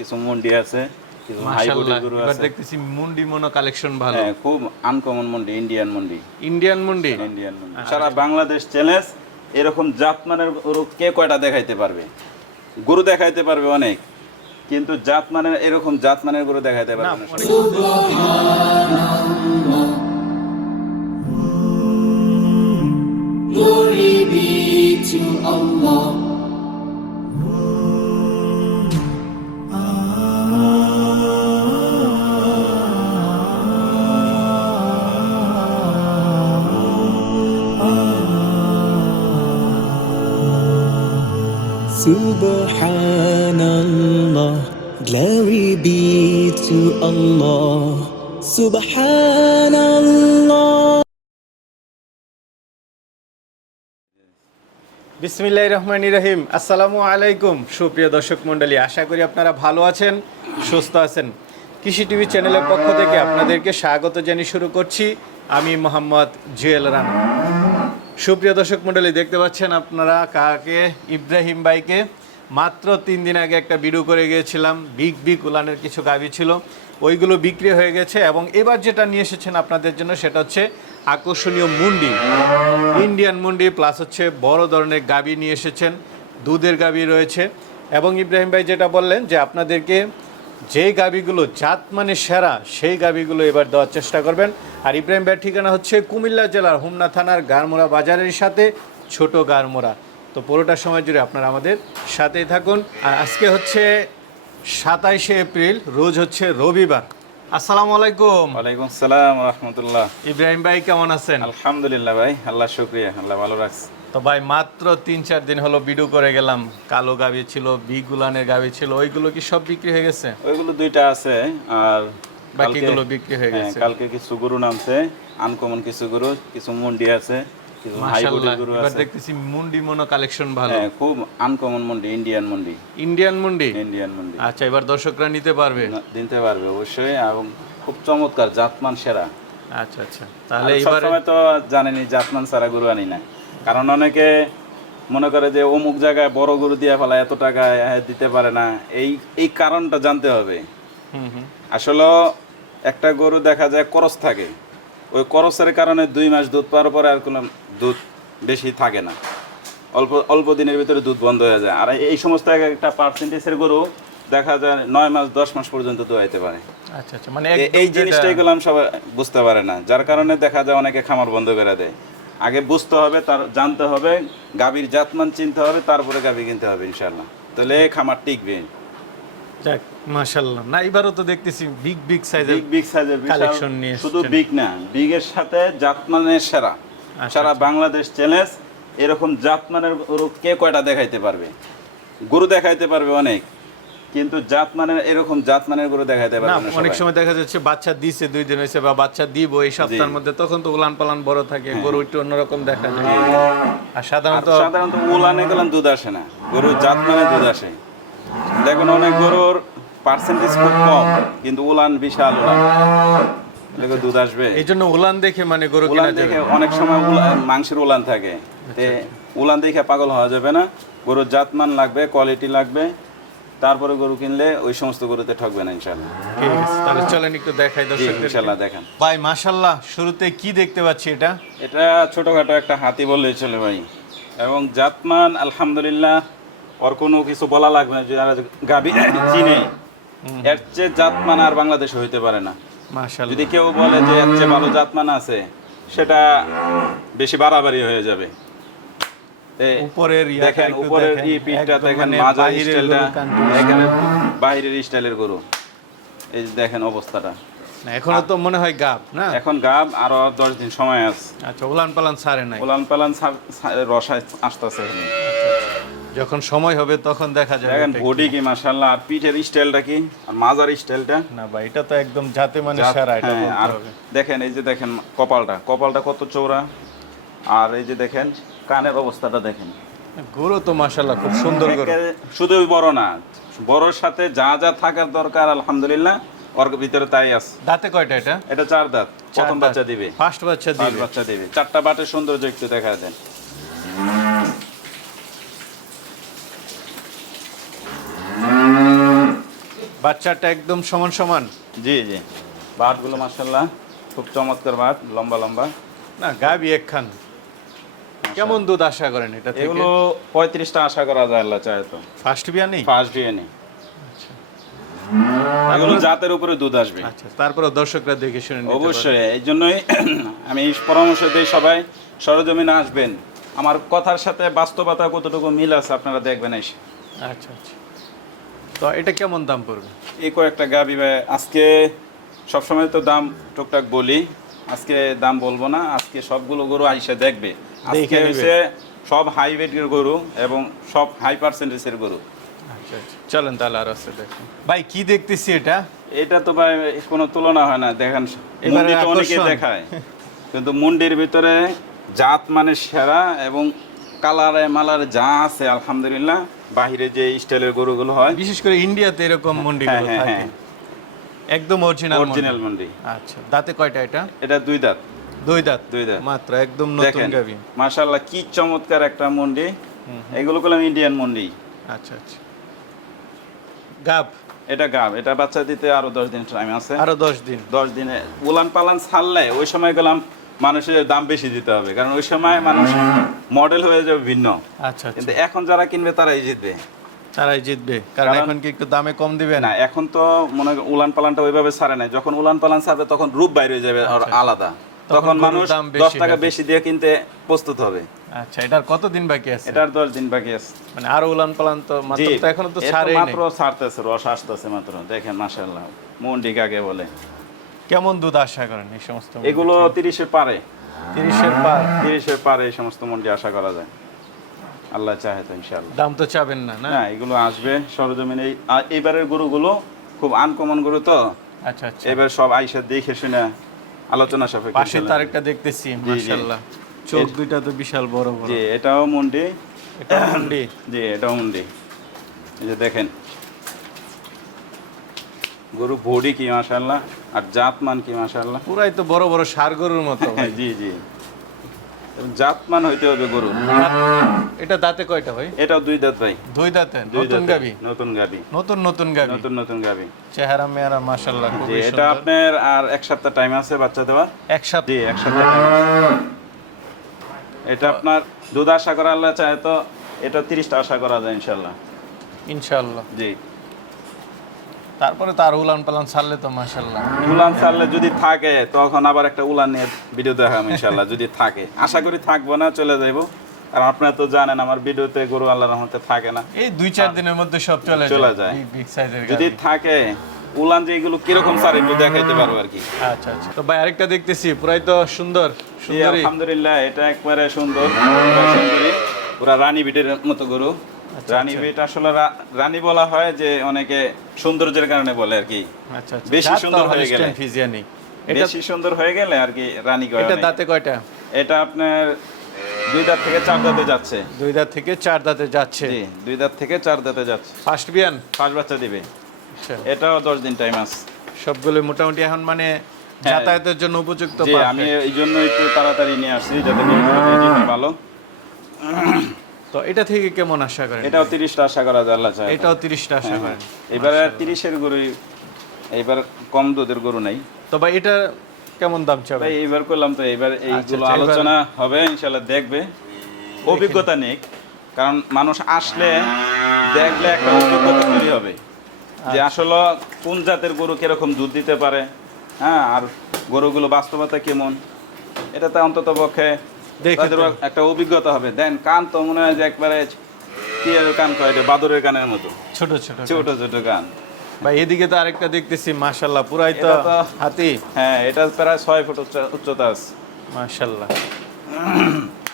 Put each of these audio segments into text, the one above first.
কিছু মন্ডি আছে কিছু গরু আছে। দেখতেছি মুন্ডি মনো কালেকশন ভালো। হ্যাঁ খুব uncommon Mandi Indian Mandi. Indian Mundi? Indian Mandi. আচ্ছা। সারা বাংলাদেশ চ্যালেঞ্জ এরকম জাতমানের গরু কে কয়টা দেখাইতে পারবে? গরু দেখাইতে পারবে অনেক কিন্তু জাতমানের এরকম জাতমানের গুরু দেখাইতে পারবে না। Subhanallah, glory be to Allah. Subhanallah. বিসমিল্লাহ রহমান রহিম আসসালামু আলাইকুম সুপ্রিয় দর্শক মণ্ডলী। আশা করি আপনারা ভালো আছেন সুস্থ আছেন। কৃষি টিভি চ্যানেলের পক্ষ থেকে আপনাদেরকে স্বাগত জানিয়ে শুরু করছি। আমি মোহাম্মদ জুয়েল রানা। সুপ্রিয় দর্শক মণ্ডলী দেখতে পাচ্ছেন আপনারা কাকে? ইব্রাহিম ভাইকে। মাত্র তিন দিন আগে একটা ভিডিও করে গিয়েছিলাম, বিগ বিগ উলানের কিছু গাবি ছিল। ওইগুলো বিক্রি হয়ে গেছে এবং এবার যেটা নিয়ে এসেছেন আপনাদের জন্য সেটা হচ্ছে আকর্ষণীয় মুন্ডি। ইন্ডিয়ান মুন্ডি প্লাস হচ্ছে বড় ধরনের গাবি নিয়ে এসেছেন, দুধের গাবি রয়েছে। এবং ইব্রাহিম ভাই যেটা বললেন যে আপনাদেরকে যে গাবিগুলো জাত মানে সেরা, সেই গাবিগুলো এবার দেওয়ার চেষ্টা করবেন। আর ইব্রাহিম ভাইয়ের ঠিকানা হচ্ছে কুমিল্লা জেলার হুমনা থানার গারমোড়া বাজারের সাথে ছোট গারমোড়া। তো পুরোটা সময় জুড়ে আপনারা আমাদের সাথেই থাকুন। আর আজকে হচ্ছে সাতাইশে এপ্রিল রোজ হচ্ছে রবিবার। আসসালামু আলাইকুম। ওয়ালাইকুম সালাম রহমতুল্লাহ। ইব্রাহিম ভাই কেমন আছেন? আলহামদুলিল্লাহ ভাই আল্লাহ শুক্রিয়া আল্লাহ ভালো রাখছে। তো ভাই মাত্র তিন চার দিন হলো ভিডিও করে গেলাম। কালো গাবি ছিল বিগুলানের গাবি ছিল ওইগুলো কি সব বিক্রি হয়ে গেছে? ওইগুলো দুইটা আছে আর বাকিগুলো বিক্রি হয়ে হ্যাঁ, গেছে। কালকে কিছু গরু নামছে আনকমন কিছু গরু কিছু মন্ডি আছে। কিছু হাই মাশাআল্লাহ। গরু এবার দেখতেছি মুন্ডি মনো কালেকশন ভালো। হ্যাঁ খুব uncommon Mandi Indian Mandi. Indian Mundi? Indian Mandi. আচ্ছা এবার দর্শকরা নিতে পারবে? না, পারবে অবশ্যই এবং খুব চমৎকার জাতমান সেরা। আচ্ছা আচ্ছা। তাহলে আর তো জানেনি জাতমান সারা গরু আনি না কারণ অনেকে মনে করে যে অমুক জায়গায় বড় গরু দিয়ে ফেলা এত টাকা দিতে পারে না। এই এই কারণটা জানতে হবে। আসলে একটা গরু দেখা যায় করস থাকে। ওই করসের কারণে দুই মাস দুধ পাওয়ার পরে আর কোনো দুধ বেশি থাকে না। অল্প অল্প দিনের ভিতরে দুধ বন্ধ হয়ে যায়। আর এই সমস্ত এক একটা পার্সেন্টেজের গরু দেখা যায় নয় মাস দশ মাস পর্যন্ত দোয়াইতে পারে। আচ্ছা আচ্ছা মানে এই যেটা- জিনিসটা এগুলো আমি সবাই বুঝতে পারে না। যার কারণে দেখা যায় অনেকে খামার বন্ধ করে দেয়। আগে বুঝতে হবে তার জানতে হবে গাভীর জাতমান চিনতে হবে তারপরে গাভী কিনতে হবে ইনশাল্লাহ তাহলে খামার টিকবে। যাক মাশাআল্লাহ। না এবারও তো দেখতেছি বিগ বিগ সাইজের বিগ বিগ সাইজের collection নিয়ে শুধু। বিগ না বিগের সাথে জাতমানের সেরা। সারা বাংলাদেশ চ্যালেঞ্জ এরকম জাতমানের গরু কে কয়টা দেখাইতে পারবে? গরু দেখাইতে পারবে অনেক কিন্তু জাতমানের এরকম জাতমানের গরু দেখাইতে পারবে না অনেক সময় দেখা যাচ্ছে বাচ্চা দিছে দুই দিন হয়েছে বা বাচ্চা দিব এই সপ্তাহের মধ্যে তখন তো উলান পালান বড় থাকে গরু একটু অন্যরকম দেখা যায়। আর আর সাধারণত সাধারণত উলানে গেলাম দুধ আসে না গরুর জাত মানে দুধ আসে। দেখুন অনেক গরুর পার্সেন্টেজ খুব কম কিন্তু উলান বিশাল উলান। দুধ আসবে? এই জন্য উলান দেখে মানে গরু উলান দেখে অনেক সময় মাংসের উলান থাকে। তে উলান দেখে পাগল হওয়া যাবে না। গরুর জাতমান লাগবে কোয়ালিটি লাগবে। তারপরে গরু কিনলে ওই সমস্ত গরুতে ঠকবে না ইনশাল্লাহ ঠিক আছে তাহলে চলেন একটু দেখাই জি দর্শকদের ইনশাল্লাহ দেখেন। ভাই মাশাল্লাহ শুরুতে কি দেখতে পাচ্ছি এটা? এটা ছোটখাটো একটা হাতি বললে চলে ভাই। এবং জাতমান আলহামদুলিল্লাহ ওর কোনো কিছু বলা লাগবে না যারা গাবি চিনে। এর চেয়ে জাতমান আর বাংলাদেশে হইতে পারে না। যদি কেউ বলে যে এর চেয়ে ভালো জাতমান আছে সেটা বেশি বাড়াবাড়ি হয়ে যাবে। উপরের দেখেন উপরের ই পিঠটা দেখেন মানে মাজার স্টাইলটা এখানে বাহিরের স্টাইলের গরু। এই যে দেখেন অবস্থাটা। এখনও তো মনে হয় গাব না? এখন গাব আরও দশ দিন সময় আছে। আচ্ছা উলান পালান ছাড়ে নাই উলান পালান রসায় আসতেছে। যখন সময় হবে তখন দেখা যাবে দেখেন বডি কি মাশাআল্লাহ আর পিঠের স্টাইলটা কি? আর মাজার স্টাইলটা? না ভাই এটা তো একদম জাতে মানে সেরা এটা আর দেখেন এই যে দেখেন কপালটা কপালটা কত চৌড়া আর এই যে দেখেন কানের অবস্থাটা দেখেন। গরু তো মাশাল্লাহ খুব সুন্দর গরু। শুধুই বড় না বড়র সাথে যা যা থাকার দরকার আলহামদুলিল্লাহ ওর ভিতরে তাই আছে। দাঁতে কয়টা এটা? এটা চার দাঁত প্রথম বাচ্চা দিবে। ফার্স্ট বাচ্চা দিবে। বাচ্চা দিবে। চারটা বাটের সৌন্দর্য একটু দেখা দেন। বাচ্চাটা একদম সমান সমান। জি জি। বাটগুলো মাসাল্লাহ খুব চমৎকার বাট লম্বা লম্বা। না গাবি একখান। কেমন দুধ আশা করেন এটা থেকে? এগুলো পঁয়ত্রিশটা আশা করা যায় আল্লাহ চায় তো। ফার্স্ট বিয়ানি ফার্স্ট ডিএনএ এগুলো জাতের উপরে দুধ আসবে। আচ্ছা তারপরে দর্শকরা দেখে শুনে অবশ্যই এই জন্যই আমি পরামর্শ দিই সবাই সরজমিনে আসবেন। আমার কথার সাথে বাস্তবতা কতটুকু মিল আছে আপনারা দেখবেন এসে। আচ্ছা আচ্ছা। তো এটা কেমন দাম পড়বে? এই কয়েকটা গাবি ভাই আজকে সবসময় তো দাম টুকটাক বলি আজকে দাম বলব না আজকে সবগুলো গরু আইসা দেখবে। আজকে হচ্ছে সব হাই ওয়েটের গরু এবং সব হাই পার্সেন্টেজের গরু। আচ্ছা আচ্ছা। চলেন তাহলে আর আছে দেখুন ভাই কি দেখতেছি এটা? এটা তো ভাই কোনো তুলনা হয় না দেখেন অনেকে দেখায়। কিন্তু মুন্ডির ভিতরে জাত মানে সেরা এবং কালারে মালারে যা আছে আলহামদুলিল্লাহ বাহিরে যে স্টাইলের গরুগুলো হয়। বিশেষ করে ইন্ডিয়াতে এরকম হ্যাঁ, থাকে হ্যাঁ। একদম অরিজিনাল অরিজিনাল মুন্ডি। আচ্ছা দাঁতে কয়টা এটা? এটা দুই দাঁত। দুই দাঁত? দুই দাঁত। মাত্র একদম নতুন গাবি মাশাআল্লাহ কি চমৎকার একটা মুন্ডি। এগুলো করলাম ইন্ডিয়ান মুন্ডি। আচ্ছা আচ্ছা। গাব এটা গাব এটা বাচ্চা দিতে আরও দশ দিন টাইম আছে। আরও দশ দিন। দশ দিনে। উলান পালান ছাড়লে ওই সময় গেলাম মানুষের দাম বেশি দিতে হবে। কারণ ওই সময় মানুষ মডেল হয়ে যাবে ভিন্ন। আচ্ছা আচ্ছা। কিন্তু এখন যারা কিনবে তারাই জিতবে। তারাই জিতবে। কারণ এখন কি একটু দামে কম দিবে? না এখন তো মনে করেন উলান পালানটা ওইভাবে ছাড়ে না যখন উলান পালান ছাড়বে তখন রূপ বাইরে হয়ে যাবে আর আলাদা। তখন মানুষ দশ টাকা বেশি দিয়ে কিনতে প্রস্তুত হবে। আচ্ছা এটার কত দিন বাকি আছে? এটার দশ দিন বাকি আছে। মানে আরও উলান পালান তো মাত্র তো এখনও তো ছাড়েই মাত্র ছাড়তেছে রস আসতেছে মাত্র। দেখেন মাশাআল্লাহ। মন্ডি কাকে বলে? কেমন দুধ আশা করেন এই সমস্ত এগুলো তিরিশে পারে। তিরিশের পার? তিরিশের পারে এই সমস্ত মন্ডি আশা করা যায়। আল্লাহ চাহে তো ইনশাআল্লাহ। দাম তো চাবেন না না? এগুলো আসবে সরজমিনে। এই- আর এবারের গরুগুলো খুব আনকমন গরু তো। আচ্ছা আচ্ছা। এবার সব আইসা দেখে শুনে আলোচনা সাপেক্ষে পাশে ইনশাআল্লাহ। তারেকটা দেখতেছি। মাশাআল্লাহ। চোখ দুইটা তো বিশাল বড় বড়। জি এটাও মন্ডি। এটা মন্ডি। জি এটাও মন্ডি। এই যে দেখেন গরু বডি কি মাশাআল্লাহ আর জাত মান কি মাশাআল্লাহ? পুরাই তো বড় বড় সার গরুর মতো। জি জি। জাতমান হইতে হবে গরুর এটা দাঁতে কয়টা ভাই? এটাও দুই দাঁত ভাই। দুই দাঁতে? নতুন। গাবি? নতুন গাবি। নতুন নতুন গাবি? নতুন নতুন গাবি। চেহারা মেয়ারা মাশাআল্লাহ জি খুবই এটা আপনার আর এক সপ্তাহ টাইম আছে বাচ্চা দেওয়া এক সপ্তাহ। জি এক সপ্তাহ এটা আপনার দুধ আশা করা আল্লাহ চাহে তো এটা তিরিশটা আশা করা যায় ইনশাল্লাহ ইনশাআল্লাহ। জি। তারপরে তার উলান পালান ছাড়লে তো মাশাআল্লাহ। উলান ছাড়লে যদি থাকে তখন আবার একটা উলান নিয়ে ভিডিও দেখাম ইনশাল্লাহ যদি থাকে। আশা করি থাকব না চলে যাইবো। আপনারা তো জানেন আমার ভিডিওতে গরু রহমতে থাকে না। এই দুই চার দিনের মধ্যে সব চলে চলে যায়। বিগ সাইজের যদি থাকে উলান যে এগুলো কীরকম স্যার একটু দেখাইতে পারব আর কি। আচ্ছা আচ্ছা। তো ভাই আরেকটা দেখতেছি পুরাই তো সুন্দর আলহামদুলিল্লাহ এটা একবারে সুন্দর পুরা রানী বিটের মতো গরু। রানী বিট আসলে রানী বলা হয় যে অনেকে সৌন্দর্যের কারণে বলে আর কি। আচ্ছা আচ্ছা। বেশি সুন্দর হয়ে গেলে। ফ্রিজিয়ানি এটা বেশি সুন্দর হয়ে গেলে আর কি রানী কয় এটা দাঁতে কয়টা? এটা আপনার দুই দাঁত থেকে চার দাঁতে যাচ্ছে। দুই দাঁত থেকে চার দাঁতে যাচ্ছে। জি দুই দাঁত থেকে চার দাঁতে যাচ্ছে। ফার্স্ট বিয়ান? পাঁচ বাচ্চা দিবে। আচ্ছা। এটাও দশ দিন টাইম আছে। সবগুলো মোটামুটি এখন মানে যাতায়াতের জন্য উপযুক্ত আমি এই জন্য একটু তাড়াতাড়ি নিয়ে আসছি যাতে ভালো। তো এটা থেকে কেমন আশা করেন? এটাও তিরিশটা আশা করা যায় আল্লাহ চায়। এটাও তিরিশটা আশা করেন। এবারে তিরিশের গরু কম দুধের গরু নাই। তো ভাই এটা কেমন দাম চাবে ভাই এইবার করলাম তো এইবার এইগুলো আচ্ছা, আলোচনা হবে ইনশাল্লাহ দেখবে। অভিজ্ঞতা নিক কারণ মানুষ আসলে দেখলে একটা অভিজ্ঞতা তৈরি হবে। যে আচ্ছা। আসলে কোন জাতের গরু কীরকম দুধ দিতে পারে হ্যাঁ আর গরুগুলো বাস্তবতা কেমন এটা তো অন্তত পক্ষে দেখে তাদেরও তো- একটা অভিজ্ঞতা হবে। দেন কান তো মনে হয় যে একবারে কি এর কান কয় এটা? বাদরের কানের মতো। ছোট ছোট ছোট ছোট কান। ভাই এদিকে তো আরেকটা দেখতেছি মাশাল্লাহ পুরাই তো হাতি। হ্যাঁ এটা প্রায় ছয় ফুট উচ্চতা আছে। মাশাল্লাহ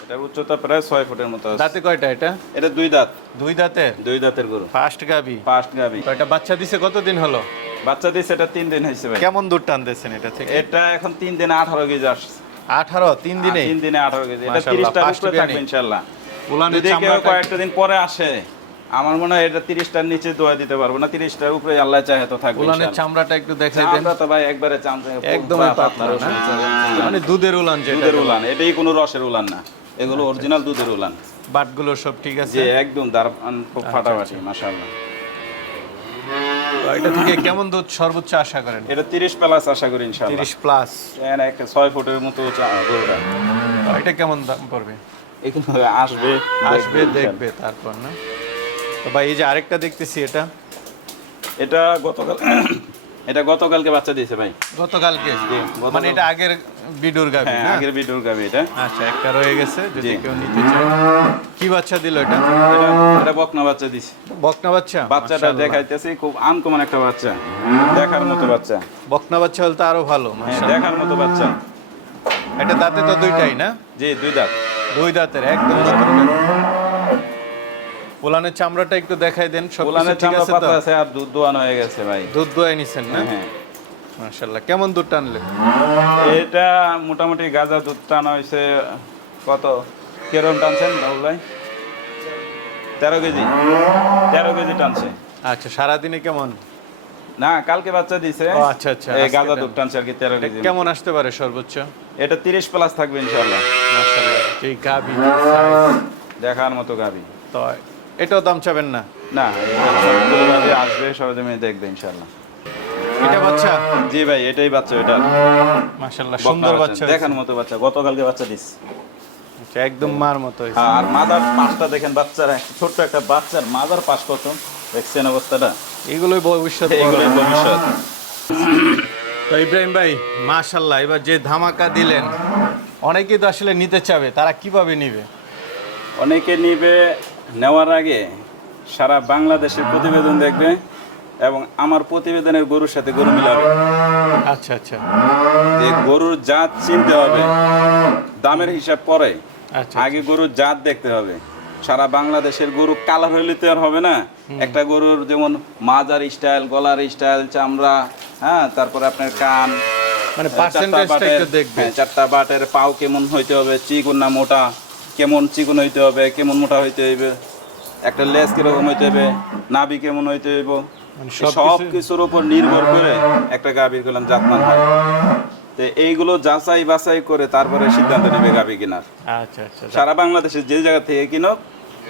এটার উচ্চতা প্রায় ছয় ফুটের মতো আছে। দাঁতে কয়টা এটা? এটা দুই দাঁত। দুই দাঁতে? দুই দাঁতের গরু। ফার্স্ট গাবি। ফার্স্ট গাবি। তো এটা বাচ্চা দিছে কতদিন হলো? বাচ্চা দিয়েছে এটা তিন দিন হয়েছে ভাই। কেমন দূর টানতেছেন এটা থেকে? এটা এখন তিন দিনে আঠারো কেজি আসছে। আঠারো তিন দিনে। তিন দিনে আঠারো কেজি। এটা মাশাআল্লাহ, উপরে থাকবে বিয়ানি। ইনশাল্লাহ উলানের যদি কেউ কয়েকটা দিন পরে আসে আমার মনে হয় এটা তিরিশটার নিচে দোয়া দিতে পারব না তিরিশটার উপরে আল্লাহ চাহে তো থাকবে উলানের চামড়াটা একটু দেখাই দেন। আমরা তো ভাই একবারে পাতলা না? মানে দুধের উলান যেটা দুধের উলান এটাই কোনো রসের উলান না। এগুলো অরিজিনাল দুধের উলান। বাটগুলো সব ঠিক আছে? একদম দার খুব ফাটাফাটি মাশাআল্লাহ। তো এটা থেকে কেমন দুধ সর্বোচ্চ আশা করেন? এটা তিরিশ প্লাস আশা করি ইনশাআল্লাহ। 30 প্লাস। এখানে একটা ছয় ফুটের মতো গরুটা। এটা কেমন দাম পড়বে? এখানে আসবে আসবে দেখবে তারপর না? তো ভাই এই যে আরেকটা দেখতেছি এটা। এটা গতকাল এটা গতকালকে বাচ্চা দিয়েছে ভাই। গতকালকে? মানে এটা আগের বিডুর গাবি হ্যাঁ আগের ভিডিওর গাবি এটা। আচ্ছা একটা রয়ে গেছে যদি কেউ নিতে চায়। কি বাচ্চা দিল এটা? এটা বকনা বাচ্চা দিছে। বকনা বাচ্চা? বাচ্চাটা। দেখাইতেছি খুব আনকমন একটা বাচ্চা। দেখার মতো বাচ্চা। বকনা বাচ্চা হলে তো আরও ভালো হ্যাঁ। দেখার মতো বাচ্চা। এটা দাঁতে তো দুইটাই না? জি দুই দাঁত। দুই দাঁতের একদম নতুন পোলানের চামড়াটা একটু দেখাই দেন সব পোলানের চামড়া আছে তো? পাতলা আছে আর দুধ দোয়ানো হয়ে গেছে ভাই। দুধ দোয়াই নিছেন না? হ্যাঁ। মাশাআল্লাহ কেমন দুধ টানলে এটা মোটামুটি গাজা দুধ টানা হয়েছে কত? কেরম টানছেন বাবু ভাই? তেরো কেজি। তেরো কেজি টানছে। আচ্ছা সারাদিনে কেমন? না কালকে বাচ্চা দিছে। আচ্ছা, আচ্ছা, এই গাজা দুধ টানছে আর কি তেরো কেজি। কেমন আসতে পারে সর্বোচ্চ? এটা তিরিশ প্লাস থাকবে ইনশাল্লাহ মাশাআল্লাহ যে গাবি দেখার মতো গাবি তো এটাও দাম চাবেন না? না এটা সবগুলো গাভী আসবে সরজমিনে দেখবে ইনশাল্লাহ এটা বাচ্চা? জি ভাই এটাই বাচ্চা এটা। মাশাআল্লাহ সুন্দর বাচ্চা দেখার মতো বাচ্চা গতকালকে বাচ্চা দিস। আচ্ছা, একদম মার মতো হয়েছে। আর মাদার পাঁচটা দেখেন বাচ্চার একটা ছোট্ট একটা বাচ্চার মাদার পাঁচ কত দেখছেন অবস্থাটা? এগুলোই ভবিষ্যৎ বড়। এইগুলোই ভবিষ্যৎ। তো ইব্রাহিম ভাই মাশাল্লাহ এবার যে ধামাকা দিলেন অনেকেই তো আসলে নিতে চাবে তারা কীভাবে নিবে? অনেকে নিবে নেওয়ার আগে সারা বাংলাদেশের প্রতিবেদন দেখবে এবং আমার প্রতিবেদনের গরুর সাথে গরু মিলাবে। আচ্ছা আচ্ছা। যে গরুর জাত চিনতে হবে দামের হিসাব পরে। আচ্ছা আগে গরুর জাত দেখতে হবে। সারা বাংলাদেশের গরু কালার হইলে তো আর হবে না। একটা গরুর যেমন মাজার স্টাইল গলার স্টাইল চামড়া হ্যাঁ তারপরে আপনার কান মানে চারটা হ্যাঁ, চারটা বাটের পাও কেমন হইতে হবে চিকন না মোটা? কেমন চিকন হইতে হবে কেমন মোটা হইতে হইবে একটা লেজ কীরকম হইতে হবে নাভি কেমন হইতে হইব মানে সব কিছুর উপর নির্ভর করে একটা গাভীর করলাম জাতমান হয়। তো এইগুলো যাচাই বাছাই করে তারপরে সিদ্ধান্ত নেবে গাভী কেনার। আচ্ছা আচ্ছা সারা বাংলাদেশের যে জায়গা থেকে কিনুক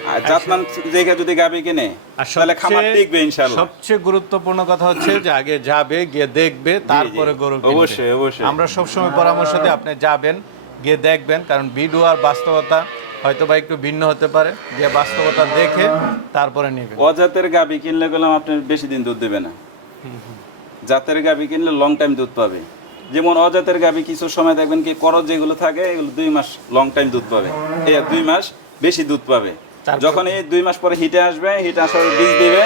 আর জাতমান জায়গা যদি গাভী কিনে আর তাহলে খামার সবচেয়ে- টিকবে ইনশাল্লাহ সবচেয়ে গুরুত্বপূর্ণ কথা হচ্ছে যে আগে যাবে গিয়ে দেখবে তারপরে গরু অবশ্যই, অবশ্যই। আমরা সবসময় পরামর্শ দিই আপনি যাবেন গিয়ে দেখবেন কারণ ভিডিও আর বাস্তবতা হয়তো বা একটু ভিন্ন হতে পারে। গিয়ে বাস্তবতা দেখে তারপরে নেবে অজাতের গাভী কিনলে গেলাম আপনি বেশি দিন দুধ দেবে না। জাতের গাভী কিনলে লং টাইম দুধ পাবে। যেমন অজাতের গাভী কিছু সময় দেখবেন কি করজ যেগুলো থাকে এগুলো দুই মাস লং টাইম দুধ পাবে। এই দুই মাস বেশি দুধ পাবে। যখন এই দুই মাস পরে হিটে আসবে হিটে আসার বীজ দিবে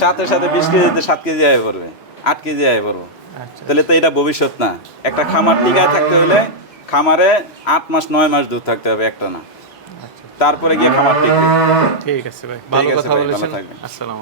সাথে সাথে বিশ কেজিতে সাত কেজি আয় পড়বে আট কেজি আয় পড়ব। আচ্ছা। তাহলে তো এটা ভবিষ্যৎ না। একটা খামার টিকায় থাকতে হলে খামারে আট মাস নয় মাস দুধ থাকতে হবে একটা না। আচ্ছা। তারপরে গিয়ে খামার ঠিক আছে ভাই ভালো কথা বলেছেন। আসসালামু আলাইকুম।